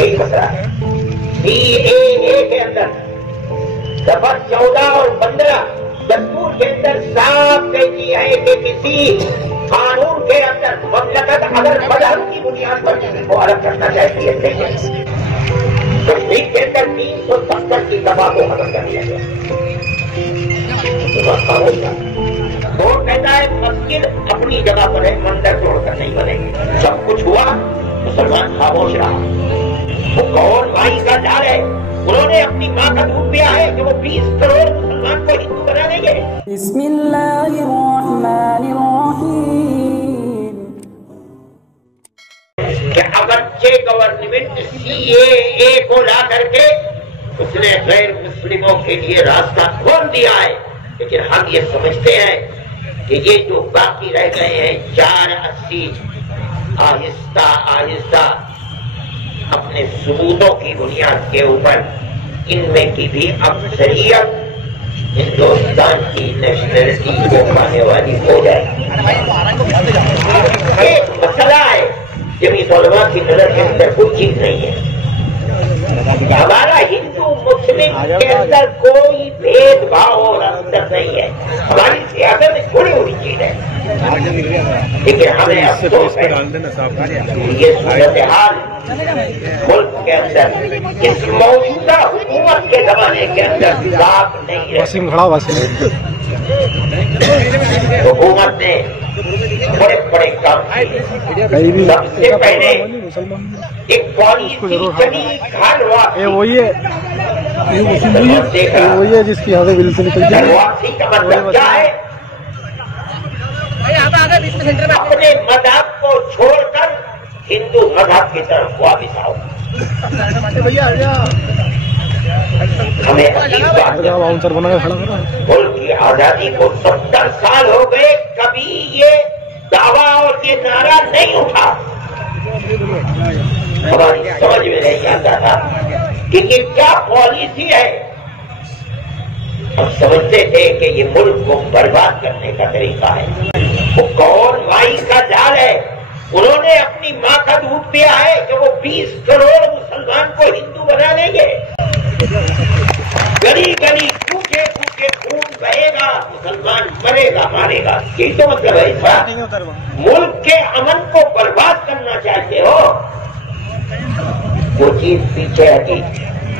یہی مسئلہ ہے. CAA کے اندر دفعہ 14 اور 15 دستور کے اندر صاف کہہ دیا ہے کہ کسی قانون کے اندر مملکت اگر مذہب کی بنیاد پر کسی کو الگ کرنا چاہتی ہے نہیں ہے. کشمیر کے اندر 370 کی دفعہ کو ختم کر دیا گیا. اور کہتا ہے مسجد اپنی جگہ پر ہے، مندر توڑ کر نہیں بنے گی. سب کچھ ہوا، مسلمان خاموش رہا. وہ کون مائی کا جال ہے؟ انہوں نے اپنی ماں کا دودھ پیا ہے کہ وہ 20 کروڑ مسلمان کو ہندو بنا دیں گے. بسم اللہ الرحمن الرحیم. کہ اگرچہ گورنمنٹ CAA کو لا کر کے اس نے غیر مسلموں کے لیے راستہ کھول دیا ہے، لیکن ہم یہ سمجھتے ہیں کہ یہ جو باقی رہ گئے ہیں 480 آہستہ آہستہ اپنے ثبوتوں کی بنیاد کے اوپر ان میں کی بھی اکثریت ہندوستان کی نیشنلٹی کو پانے والی ہو جائے. ایک مسئلہ ہے جمعیت علماء کی نظر کے اندر کوئی چیز نہیں ہے. ہمارا ہندو مسلم کے اندر کوئی بھید بھاؤ اور اندر نہیں ہے. ہماری سیاست میں تھوڑی ہوئی چیز ہے، لیکن ہمیں افسوس ہے یہ صورتحال ملک کے اندر اس موجودہ حکومت کے زمانے کے اندر صاف نہیں ہے. حکومت نے بڑے بڑے کام کیے. سب سے پہلے ایک پالیسی چلی گھر واپسی. وہی ہے جس کی گھر واپسی کا مطلب کیا ہے؟ اپنے مذہب کو چھوڑ کر ہندو مذہب کی طرف واپس آؤ. ہمیں ملک کی آزادی کو 70 سال ہو گئے، کبھی یہ دعویٰ اور یہ نعرہ نہیں اٹھا. ہماری سمجھ میں نہیں آتا تھا کہ یہ کیا پالیسی ہے. ہم سمجھتے تھے کہ یہ ملک کو برباد کرنے کا طریقہ ہے. وہ کون مائی کا جال ہے؟ انہوں نے اپنی ماں کا دودھ پیا ہے کہ وہ 20 کروڑ مسلمان کو ہندو بنا دیں گے. گلی گلی کوچے کوچے خون بہے گا، مسلمان مرے گا مارے گا. یہی تو مطلب ہے. اس بات ملک کے امن کو برباد کرنا چاہتے ہو، وہ چیز پیچھے ہٹی.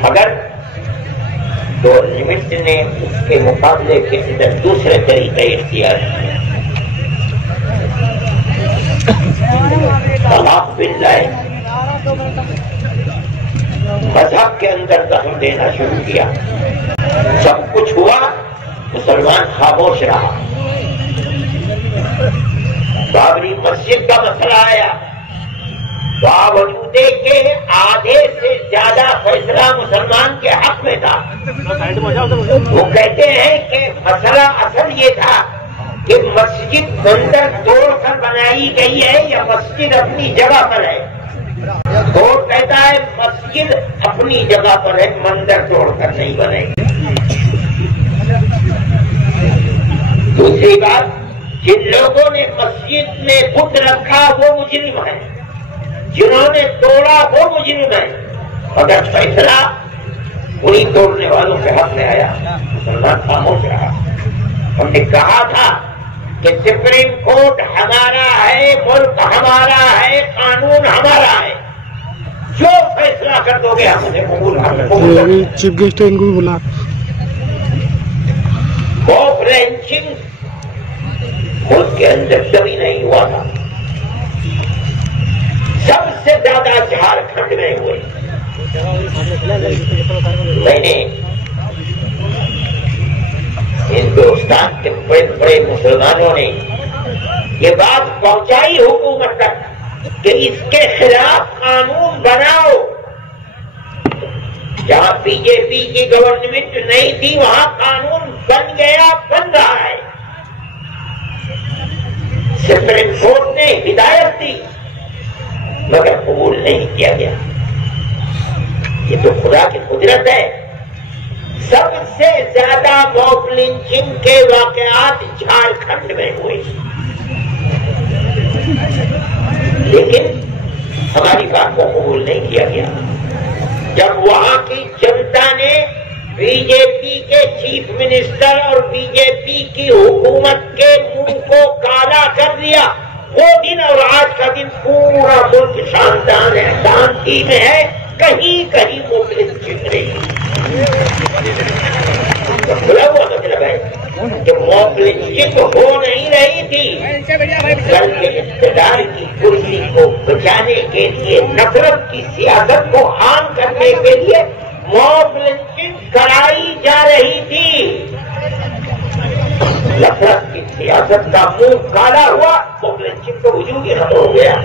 اگر گورنمنٹ نے اس کے مقابلے کے اندر دوسرے طریقے اختیار کیے، طلاق باللہ مذہب کے اندر دخل دینا شروع کیا، سب کچھ ہوا، مسلمان خاموش رہا. بابری مسجد کا مسئلہ آیا، باوجود کہ آدھے سے زیادہ فیصلہ مسلمان کے حق میں تھا. وہ کہتے ہیں کہ مسئلہ اصل یہ تھا کہ مسجد مندر توڑ کر بنائی گئی ہے یا مسجد اپنی جگہ پر ہے. کوٹ کہتا ہے مسجد اپنی جگہ پر ہے، مندر توڑ کر نہیں بنے گی. دوسری بات، جن لوگوں نے مسجد میں بت رکھا وہ مجرم ہیں، جنہوں نے توڑا وہ مجرم ہیں. اگر فیصلہ انہیں توڑنے والوں کے حق میں آیا، مسلمان خاموش رہا. ہم نے کہا تھا کہ سپریم کورٹ ہمارا ہے، ملک ہمارا ہے، قانون ہمارا ہے، جو فیصلہ کر دو گے ہم نے قبول. چیف گیسٹ ان کو بھی بلا. خوف رینچنگ ملک کے اندر کبھی نہیں ہوا تھا. سب سے زیادہ جھارکھنڈ میں ہوئے. میں نے ہندوستان کے بڑے بڑے مسلمانوں نے یہ بات پہنچائی حکومت تک کہ اس کے خلاف قانون بناؤ. جہاں BJP کی گورنمنٹ نہیں تھی وہاں قانون بن گیا، بن رہا ہے. سپریم کورٹ نے ہدایت دی مگر قبول نہیں کیا گیا. یہ تو خدا کی قدرت ہے. سب سے زیادہ موب لنچنگ کے واقعات جھارکھنڈ میں ہوئے، لیکن ہماری بات کو قبول نہیں کیا گیا. بی جے پی کے چیف منسٹر اور بی جے پی کی حکومت کے منہ کو کالا کر دیا، وہ دن اور آج کا دن پورا ملک شاندان ہے، شانتی میں ہے، کہیں کہیں موبلس چھپ رہی کھلا ہوا مطلب ہے کہ موبلس ہو نہیں رہی تھی، بلکہ اقتدار کی کرسی کو بچانے کے لیے، نفرت کی سیاست کو عام کرنے کے لیے موب لنچنگ کرائی جا رہی تھی۔ نفرت کی سیاست کا منہ کالا ہوا، موب لنچنگ تو وجود ہی ختم ہو گیا۔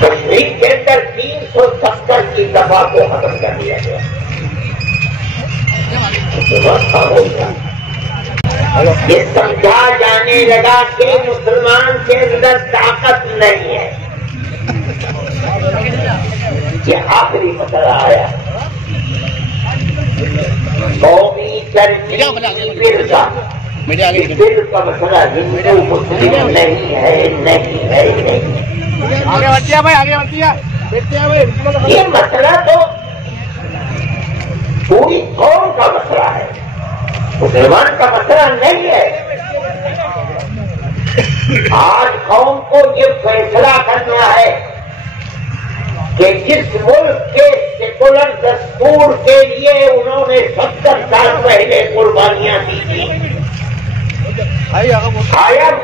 کشمیر کے اندر 370 کی دفعہ کو ختم کر دیا گیا۔ یہ سمجھا جانے لگا کہ مسلمان کے اندر طاقت نہیں ہے۔ یہ آخری مسئلہ آیا، قومی ترجیح کا مسئلہ ہندو مسلم نہیں ہے، نہیں ہے، نہیں۔ یہ مسئلہ تو پوری قوم کا مسئلہ ہے، مسلمان کا مسئلہ نہیں ہے۔ آج قوم کو یہ فیصلہ کرنا ہے کہ جس ملک کے سیکولر دستور کے لیے انہوں نے 70 سال پہلے قربانیاں دی تھی، آیا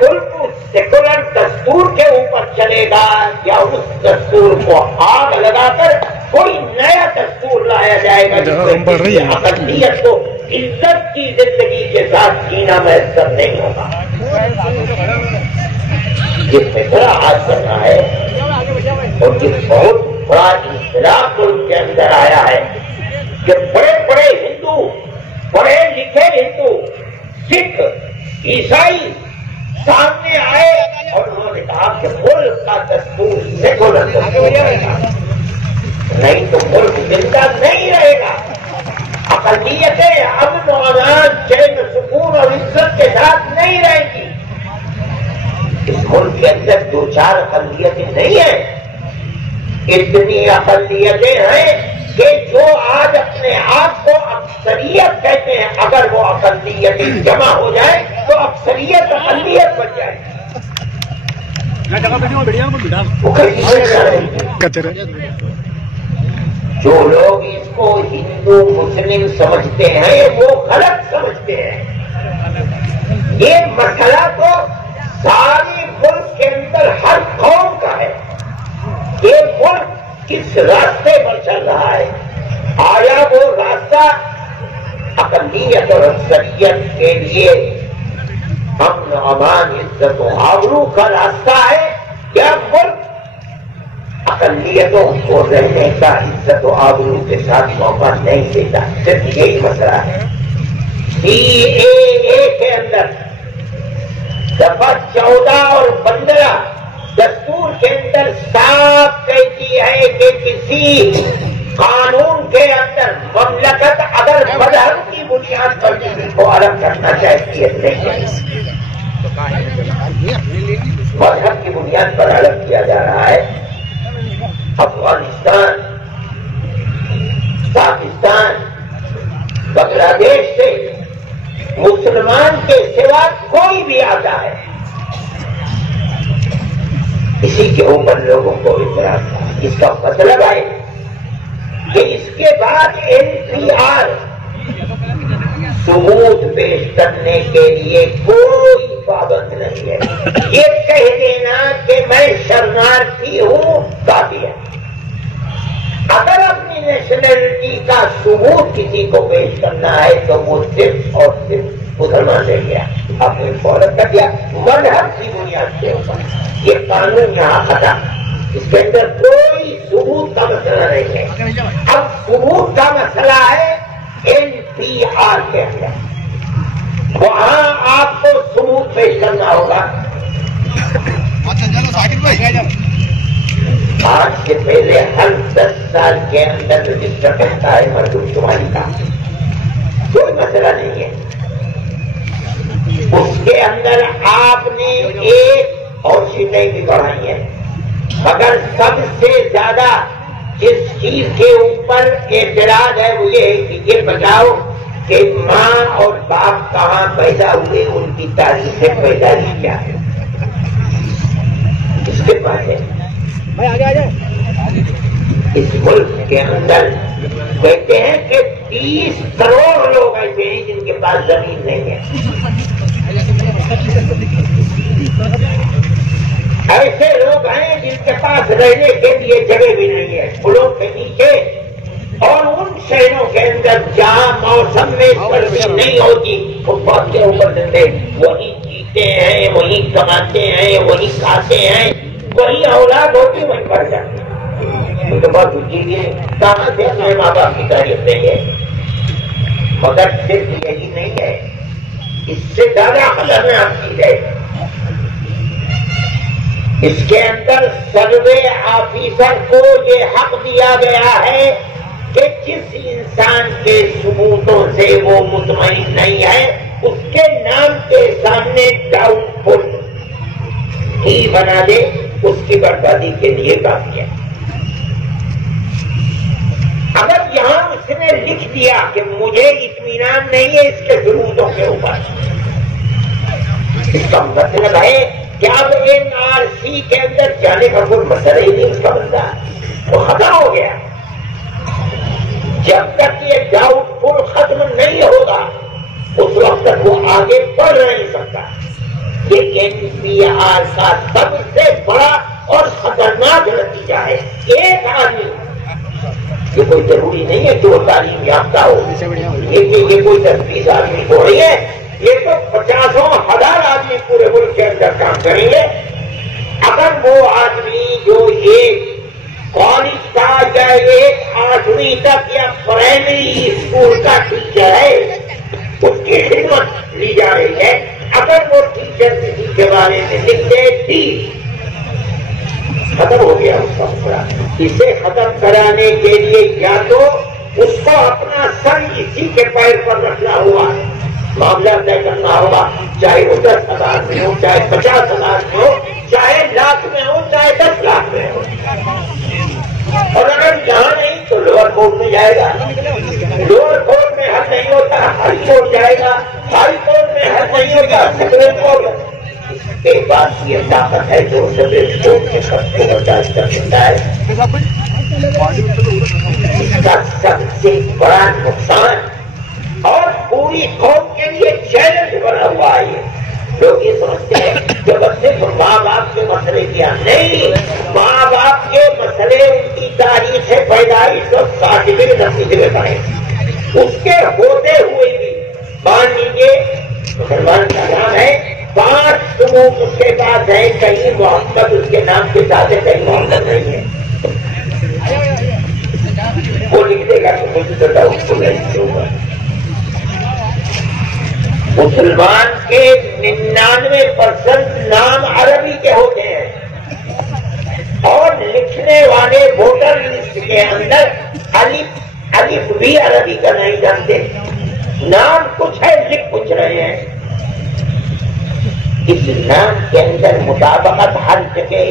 ملک سیکولر دستور کے اوپر چلے گا یا اس دستور کو آگ لگا کر کوئی نیا دستور لایا جائے گا جس سے اقلیت کو عزت کی زندگی کے ساتھ جینا میسر نہیں ہوگا۔ یہ فیصلہ آج کرنا ہے، اور یہ بہت بڑا انقلاب ملک کے اندر آیا ہے کہ بڑے بڑے ہندو، پڑھے لکھے ہندو، سکھ، عیسائی سامنے آئے اور انہوں نے کہا کہ ملک کا دستور سیکولر دستور رہے گا، نہیں تو ملک زندہ نہیں رہے گا۔ اقلیتیں امن و امان، چین سکون اور عزت کے ساتھ نہیں رہیں گی۔ اس ملک کے اندر 2-4 اقلیتیں نہیں ہیں، اتنی اقلیتیں ہیں کہ جو آج اپنے آپ کو اکثریت کہتے ہیں، اگر وہ اقلیتیں جمع ہو جائے تو اکثریت اقلیت بن جائے۔ جو لوگ اس کو ہندو مسلم سمجھتے ہیں وہ غلط سمجھتے ہیں۔ یہ مسئلہ تو سارے ملک کے اندر ہر قوم کا ہے۔ یہ ملک کس راستے پر چل رہا ہے؟ آیا وہ راستہ اقلیت اور اکثریت کے لیے امن و امان، عزت و آبرو کا راستہ ہے، یا ملک اقلیتوں کو رہنے کا عزت و آبرو کے ساتھ موقع نہیں دیتا؟ صرف یہی مسئلہ ہے۔ CAA کے اندر دفعہ 14 اور 15 دستور کے اندر صاف کہتی ہے کہ کسی قانون کے اندر مملکت اگر مذہب کی بنیاد پر کسی کو الگ کرنا چاہتی ہے نہیں، مذہب کی بنیاد پر الگ کیا جا رہا ہے۔ افغانستان، پاکستان، بنگلہ دیش سے مسلمان کے سوا کوئی بھی آتا ہے، اسی کے اوپر لوگوں کو اعتراض تھا۔ اس کا مطلب ہے کہ اس کے بعد NPR ثبوت پیش کرنے کے لیے کوئی پابند نہیں ہے۔ یہ کہہ دینا کہ میں شرنارتھی ہوں کافی ہے۔ اگر اپنی نیشنلٹی کا ثبوت کسی کو پیش کرنا ہے تو وہ صرف اور صرف مسلمان رہ گیا، اپنی فوراً کر دیا مذہب کی بنیاد کے اوپر۔ یہ قانون یہاں ختم، اس کے اندر کوئی ثبوت کا مسئلہ نہیں ہے۔ اب ثبوت کا مسئلہ ہے NPR کے اندر، وہاں آپ کو ثبوت پیش کرنا ہوگا۔ آج سے پہلے ہر 10 سال کے اندر رجسٹر کرتا ہے مردم شماری کا، کوئی مسئلہ نہیں ہے۔ اس کے اندر آپ نے 1 اور سیٹیں بھی بڑھائی ہیں، مگر سب سے زیادہ جس چیز کے اوپر اعتراض ہے وہ یہ ہے کہ یہ بتاؤ کہ ماں اور باپ کہاں پیدا ہوئے، ان کی تاریخ پیدائش کیا ہے؟ اس کے پاس ہے اس ملک کے اندر کہتے ہیں کہ 30 کروڑ لوگ ایسے ہیں جن کے پاس زمین نہیں ہے. ایسے لوگ ہیں جن کے پاس رہنے کے لیے جگہ بھی نہیں ہے پلوں کے نیچے، اور ان شہروں کے اندر جہاں موسم میں سردی نہیں ہوتی وہ بہت کے اوپر زندے وہی جیتے ہیں، وہی کماتے ہیں، وہی کھاتے ہیں، وہی اولاد ہوتی وہی پڑ جاتی ہے. تو بہت اچھی ہے کہاں سے اپنے ماں باپ کی تعریف نہیں ہے. مگر صرف یہی نہیں ہے، اس سے زیادہ خطر میں آپ کی ہے. اس کے اندر سروے آفیسر کو یہ حق دیا گیا ہے کہ جس انسان کے ثبوتوں سے وہ مطمئن نہیں ہے اس کے نام کے سامنے ڈاؤٹ فل ہی بنا دے، اس کی بربادی کے لیے کافی ہے. اگر یہاں اس نے لکھ دیا کہ مجھے اطمینان نہیں ہے اس کے ثبوتوں کے اوپر، اس کا مطلب ہے کہ اب NRC کے اندر جانے کا کوئی مسئلہ ہی نہیں، اس کا بندہ وہ ختم ہو گیا. جب تک یہ ڈاؤٹ فل ختم نہیں ہوگا اس وقت تک وہ آگے بڑھ نہیں سکتا. یہ NPR کا سب سے بڑا اور خطرناک نتیجہ ہے. ایک آدمی، یہ کوئی ضروری نہیں ہے کہ وہ تعلیم یافتہ ہو، یہ کوئی 10-20 آدمی ہو رہی ہے، یہ تو 50,000 آدمی پورے ملک کے اندر کام کریں گے. اگر وہ آدمی جو ایک کالج کا یا ایک 8ویں تک یا پرائمری اسکول کا ٹیچر ہے اس کی خدمت لی جا رہی ہے، اگر وہ ٹیچر کسی کے بارے میں لکھتے تھی ختم ہو گیا اس کا مسئلہ. اسے ختم کرانے کے لیے یا تو اس کو اپنا سر اسی کے پیر پر رکھنا ہوا، معاملہ طے کرنا ہوگا، چاہے وہ 10,000 میں ہو، چاہے 50,000 میں ہو، چاہے لاکھ میں ہو، چاہے 10 لاکھ میں ہو. اور اگر یہاں نہیں تو لوور کورٹ میں جائے گا، لوور کورٹ میں حل نہیں ہوتا ہائی کورٹ جائے گا، ہائی کورٹ میں حل نہیں ہوتا سپریم کورٹ. اس کے بعد یہ طاقت ہے جو سپریم کورٹ کے خط کو برداشت کر سکتا ہے. اس کا سب سے بڑا نقصان اور پوری قوم کے لیے چیلنج بنا ہوا ہے. لوگ یہ سمجھتے ہیں کہ بس صرف ماں باپ کے مسئلے کیا نہیں، ماں باپ کے مسئلے ان کی تاریخ پیدائش اور سرٹیفکیٹ اپنی جگہ پائیں. اس کے ہوتے ہوئے بھی مان لیجیے مسلمان کا نام ہے، 5 ثبوت اس کے پاس ہے، کہیں محمد اس کے نام کے ساتھ ہے، کہیں محمد نہیں ہے. وہ لکھ دے گا کہ مجھے تو اس کو نہیں ہوگا. مسلمان کے 99% نام عربی کے ہوتے ہیں اور لکھنے والے ووٹر لسٹ کے اندر الف بھی عربی کا نہیں جانتے. نام کچھ ہے، لکھ کچھ رہے ہیں. اس نام کے اندر مطابقت ہر جگہ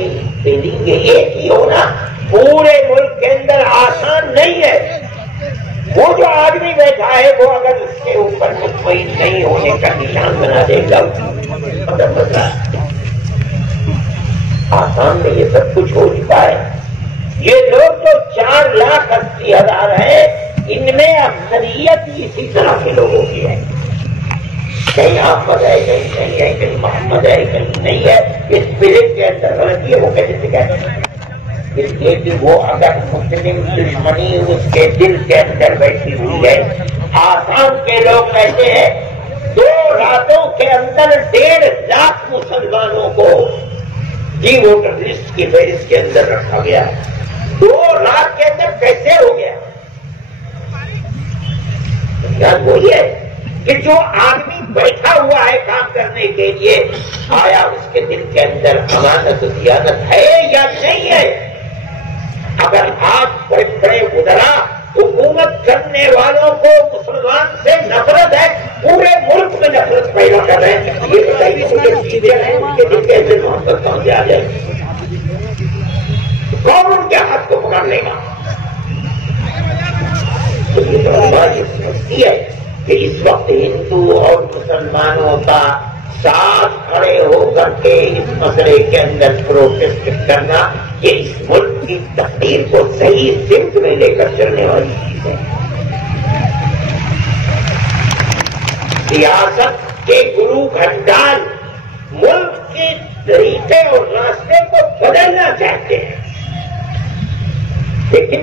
فیلنگ ایک ہی ہونا پورے ملک کے اندر آسان نہیں ہے. وہ جو آدمی بیٹھا ہے وہ اگر اس کے اوپر مطمئن نہیں ہونے کا نشان بنا دے گا آسان میں یہ سب کچھ ہو چکا ہے. یہ لوگ تو 4,80,000 ہیں، ان میں اکثریت اسی طرح کے لوگوں کی ہے. کہیں احمد ہے، کہیں نہیں ہے، کہیں محمد ہے، کہیں نہیں ہے. اس فلم کے اندر غلطی ہے وہ کیسے کہتے ہیں؟ اس لیے کہ وہ اگر مسلم دشمنی اس کے دل کے اندر بیٹھی ہوئی ہے. آسام کے لوگ کہتے ہیں 2 راتوں کے اندر 1.5 لاکھ مسلمانوں کو ڈی ووٹر لسٹ کی فہرست کے اندر رکھا گیا. 2 رات کے اندر کیسے ہو گیا؟ وہی ہے کہ جو آدمی بیٹھا ہوا ہے کام کرنے کے لیے، آیا اس کے دل کے اندر امانت و دیانت ہے یا نہیں ہے؟ اگر آپ بڑے بڑے وزراء حکومت کرنے والوں کو مسلمان سے نفرت ہے، پورے ملک میں نفرت پیدا کر رہے ہیں، یہ بتائیے ان کے دل کے اندر محبت کہاں سے آ جائے؟ کون ان کے ہاتھ کو پکڑ لے گا؟ تو یہ بات یہ سمجھتی ہے کہ اس وقت ہندو اور مسلمانوں کا ساتھ کھڑے ہو کر کے اس مسئلے کے اندر پروٹیسٹ کرنا یہ اس ملک کی تقدیر کو صحیح سمت میں لے کر چلنے والی چیز ہے. سیاست کے گرو گھنٹال ملک کے طریقے اور راستے کو بدلنا چاہتے ہیں، لیکن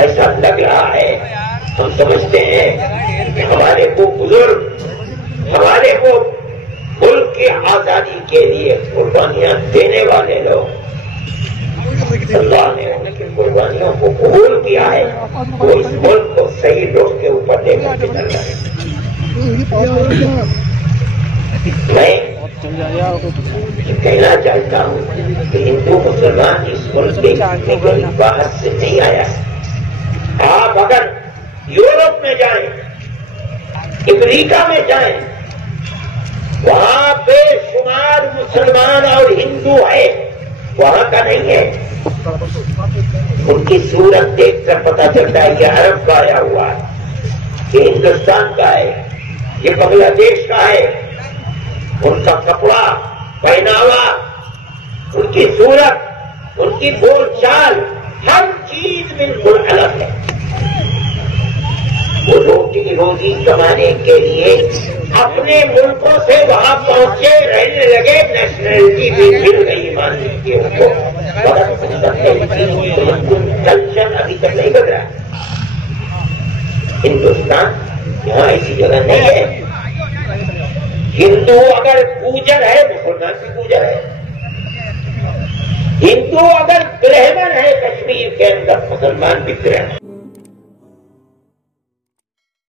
ایسا لگ رہا ہے، ہم سمجھتے ہیں کہ ہمارے وہ بزرگ، ہمارے وہ ملک کی آزادی کے لیے قربانیاں دینے والے لوگ، اللہ نے ان کی قربانیوں کو قبول کیا ہے، وہ اس ملک کو صحیح روڈ کے اوپر لے کر کے چل رہے ہیں. میں کہنا چاہتا ہوں کہ ہندو مسلمان اس ملک کے باہر سے نہیں آیا ہے. آپ اگر یورپ میں جائیں، امریکہ میں جائیں، وہاں بے شمار مسلمان اور ہندو ہے، وہاں کا نہیں ہے. ان کی صورت دیکھ کر پتا چلتا ہے یہ عرب کا آیا ہوا ہے، یہ ہندوستان کا ہے، یہ بنگلہ دیش کا ہے. ان کا کپڑا، پہناوا، ان کی صورت، ان کی بول چال، ہر چیز بالکل الگ ہے. وہ روزی کمانے کے لیے اپنے ملکوں سے وہاں پہنچے، رہنے لگے، نیشنلٹی بھی مل گئی مان لیجیے ان کو. کلچر ابھی تک نہیں بدلا. ہندوستان یہاں ایسی جگہ نہیں ہے. ہندو اگر پوجر ہے، مسلمان بھی پوجر ہے. ہندو اگر برہمن ہے کشمیر کے اندر، مسلمان بھی برہمن.